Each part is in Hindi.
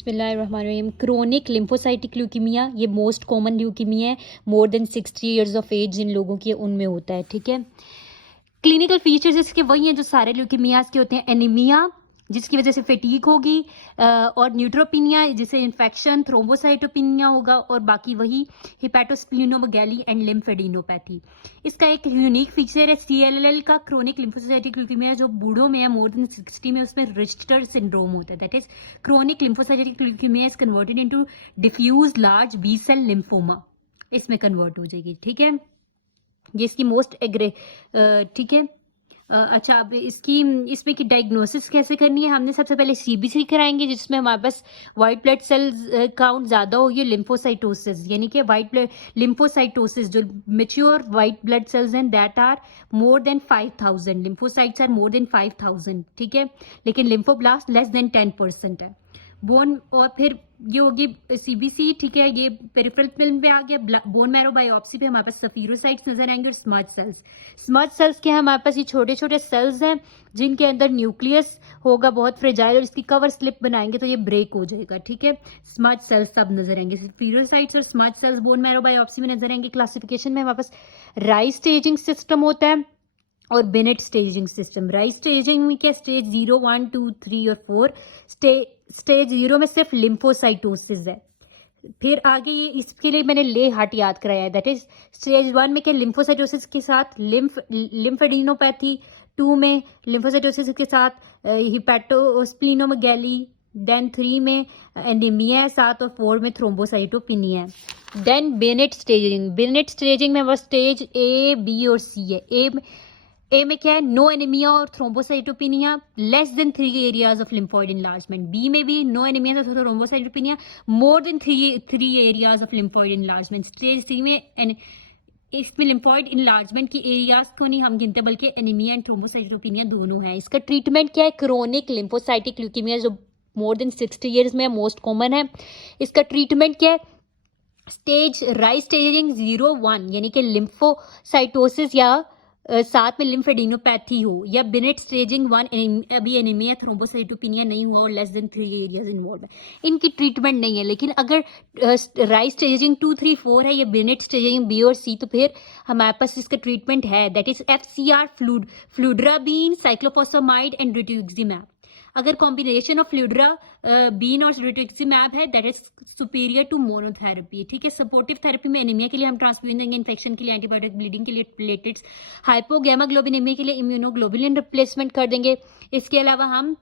बिस्मिल्लाहिर्रहमानिर्रहीम। क्रोनिक लिम्फोसाइटिक ल्यूकीमिया ये मोस्ट कॉमन ल्यूकीमिया है। More than 60 years of age जिन लोगों की उनमें होता है। ठीक है, क्लिनिकल फीचर्स इसके वही हैं जो सारे ल्यूकीमियाज के होते हैं। एनीमिया जिसकी वजह से फेटीक होगी, और न्यूट्रोपिनिया जिससे इन्फेक्शन, थ्रोम्बोसाइटोपिनिया होगा, और बाकी वही हिपैटोस्प्लीनोमेगैली एंड लिम्फेडिनोपैथी। इसका एक यूनिक फीचर है CLL का, क्रोनिक लिम्फोसाइटिक ल्यूकीमिया, जो बूढ़ों में है मोर देन 60 में, उसमें रिच्टर सिंड्रोम होता है। That is chronic lymphocytic leukaemia is converted into diffuse large B cell lymphoma, इसमें कन्वर्ट हो जाएगी। ठीक है, ये इसकी मोस्ट ठीक है। अच्छा, अब इसमें की डायग्नोसिस कैसे करनी है? हमने सबसे पहले CBC कराएंगे जिसमें हमारे पास वाइट ब्लड सेल्स काउंट ज़्यादा होगी, लिम्फोसाइटोसिस यानी कि वाइट ब्लड लिम्फोसाइटोसिस जो मेच्योर वाइट ब्लड सेल्स हैं that are more than 5000, lymphocytes are more than 5000। ठीक है, लेकिन लिम्फोब्लास्ट लेस देन 10% है। बोन, और फिर ये होगी CBC। ठीक है, ये पेरिफेरल फिल्म पे आ गया। बोन मैरो बायोप्सी पे हमारे पास सफीरोसाइट्स नजर आएंगे और स्मज सेल्स। स्मज सेल्स के हमारे पास ये छोटे छोटे सेल्स हैं जिनके अंदर न्यूक्लियस होगा बहुत फ्रेजाइल, और इसकी कवर स्लिप बनाएंगे तो ये ब्रेक हो जाएगा। ठीक है, स्मज सेल्स सब नजर आएंगे। सफीरोसाइट्स और smudge cells bone marrow biopsy में नजर आएंगे। क्लासिफिकेशन में हमारे पास राइज स्टेजिंग सिस्टम होता है और beneath staging system. Rise staging में क्या, स्टेज 0, 1, 2, 3 और 4। स्टेज 0 में सिर्फ लिम्फोसाइटोसिस है। फिर आगे ये इसके लिए मैंने ले हार्ट याद कराया है। दैट इज स्टेज 1 में क्या, लिम्फोसाइटोसिस के साथ लिम्फेडिनोपैथी, 2 में लिम्फोसाइटोसिस के साथ हिपैटोस्प्लीनोमेगैली, देन 3 में एनीमिया है साथ, और 4 में थ्रोम्बोसाइटोपिनिया है। देन बिनेट स्टेजिंग में बस स्टेज A, B और C है। ए में क्या है, नो एनीमिया और thrombocytopenia, less than 3 areas of lymphoid enlargement. B में भी नो एनीमिया और thrombocytopenia, more than 3 areas of lymphoid enlargement. Stage 3 में इसमें लिम्फॉइड इनलार्जमेंट की एरियाज को नहीं हम गिनते, बल्कि एनीमिया एंड थ्रोम्बोसाइटोपिनिया दोनों है। इसका ट्रीटमेंट क्या है? क्रोनिक लिम्फोसाइटिक ल्यूकीमिया जो मोर देन 60 ईयर्स में मोस्ट कॉमन है, इसका ट्रीटमेंट क्या है? स्टेज राइज स्टेजिंग 0-1 यानी कि लिम्फोसाइटोसिस या साथ में लिम्फेडिनोपैथी हो, या बिनेट स्टेजिंग 1 अभी एनीमिया थ्रोम्बोसाइटोपिनिया नहीं हुआ और लेस देन 3 एरियाज इन्वॉल्व है, इनकी ट्रीटमेंट नहीं है। लेकिन अगर राइज स्टेजिंग 2, 3, 4 है, या बिनेट स्टेजिंग B और C, तो फिर हमारे पास इसका ट्रीटमेंट है। That is FCR, fludarabine, cyclophosphamide and rituximab. अगर कॉम्बिनेशन ऑफ फ्लूड्राबीन और रिट्यूक्सिमैब है, that is superior to monotherapy. ठीक है, सपोर्टिव थेरेपी में एनीमिया के लिए हम ट्रांसफ्यूजन देंगे, इन्फेक्शन के लिए एंटीबायोटिक, ब्लीडिंग के लिए प्लेटलेट्स, हाइपोगैमाग्लोबिनेमिया के लिए इम्यूनोग्लोबुलिन रिप्लेसमेंट कर देंगे। इसके अलावा हम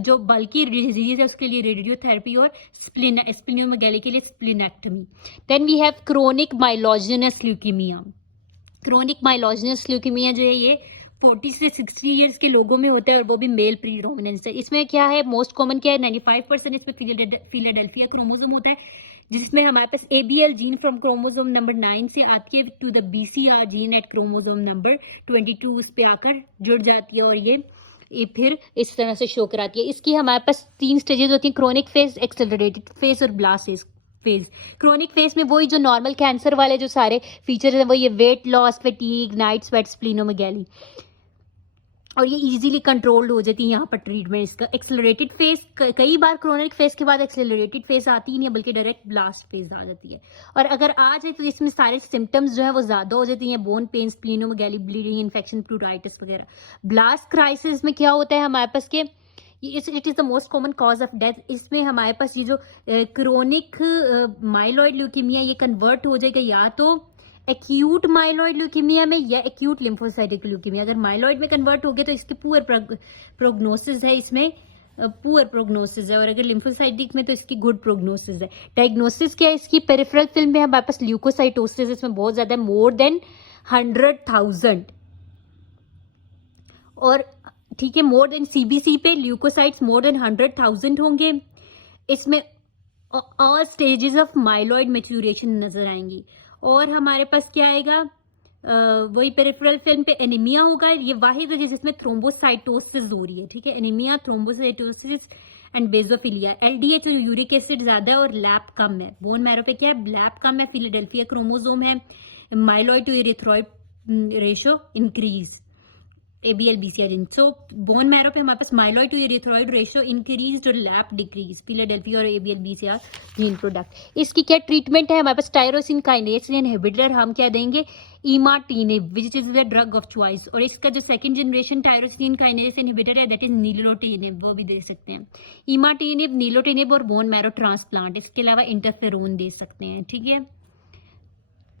जो बल्कि डिजीज है उसके लिए रेडियोथेरेपी, और स्प्लीनोमेगैली के लिए splenectomy. Then we have chronic myelogenous leukaemia. Chronic myelogenous leukaemia जो है ये 40 से 60 ईयर्स के लोगों में होता है, और वो भी मेल प्रीडोमिनेंस है। इसमें क्या है, मोस्ट कॉमन क्या है, 95% इसमें फिलाडेल्फिया क्रोमोसोम होता है, जिसमें हमारे पास ABL gene from chromosome number 9 से आती है to the BCR gene at chromosome number 22, उस पे आकर जुड़ जाती है, और ये फिर इस तरह से शो कराती है। इसकी हमारे पास 3 स्टेजेस होती हैं, क्रोनिक फेज, एक्सेलरेटेड फेज और ब्लास्ट फेज। क्रोनिक फेज में वही जो नॉर्मल कैंसर वाले जो सारे फीचर्स हैं, वही weight loss, fatigue, night sweat, स्प्लीनोमेगैली, और ये इजीली कंट्रोल्ड हो जाती है यहाँ पर ट्रीटमेंट। इसका एक्सेलरेटेड फेज, कई बार क्रोनिक फेज के बाद एक्सेलरेटेड फेज आती ही नहीं, बल्कि डायरेक्ट ब्लास्ट फेज आ जाती है। और अगर आ जाए तो इसमें सारे सिम्टम्स जो है वो ज्यादा हो जाती हैं, bone pain, splenomegaly, bleeding, infection, pleuritis वगैरह। ब्लास्ट क्राइसिस में क्या होता है हमारे पास के, it is the most common cause of death. इसमें हमारे पास ये जो क्रोनिक माइलॉइड ल्यूकीमिया ये कन्वर्ट हो जाएगा या तो एक्यूट माइलॉइड ल्यूकीमिया में या एक्यूट लिम्फोसाइटिक ल्यूकीमिया। अगर माइलॉइड में कन्वर्ट हो गया तो इसके पुअर प्रोग्नोसिस है, इसमें पुअर प्रोग्नोसिस है, और अगर लिम्फोसाइटिक में तो इसकी गुड प्रोग्नोसिस है। डायग्नोसिस क्या है इसकी? पेरिफेरल फिल्म में हमारे पास ल्यूकोसाइटोसिस इसमें बहुत ज्यादा है, मोर देन 100,000। और ठीक है, मोर देन CBC पे ल्यूकोसाइट्स मोर देन 100,000 होंगे। इसमें all stages of myeloid maturation नजर आएंगी। और हमारे पास क्या आएगा, वही पेरिफेरल फिल्म पे एनीमिया होगा। ये वाहिद है जिसमें थ्रोम्बोसाइटोसिस हो रही है। ठीक है, एनीमिया, थ्रोम्बोसाइटोसिस एंड बेजोफिलिया। LDH और यूरिक एसिड ज्यादा है और लैप कम है। बोन मैरो पे क्या है, लैप कम है, फिलाडेल्फिया क्रोमोसोम है, myeloid to erythroid ratio increase. ABL BCR gene. So bone marrow पे हमारे पास myeloid to erythroid ratio increase और लैप डिक्रीज, फिलाडेल्फिया और ABL BCR जीन प्रोडक्ट। इसकी क्या ट्रीटमेंट है? हमारे पास टायरोसिन काइनेज इनहिबिटर हम क्या देंगे? Imatinib which is the drug of choice. और इसका जो second generation tyrosine kinase inhibitor है दैट इज नीलोटिनिब, वो भी दे सकते हैं। इमाटिनिब, नीलोटिनिब और बोन मैरो ट्रांसप्लांट, इसके अलावा इंटरफेरोन दे सकते हैं। ठीक है।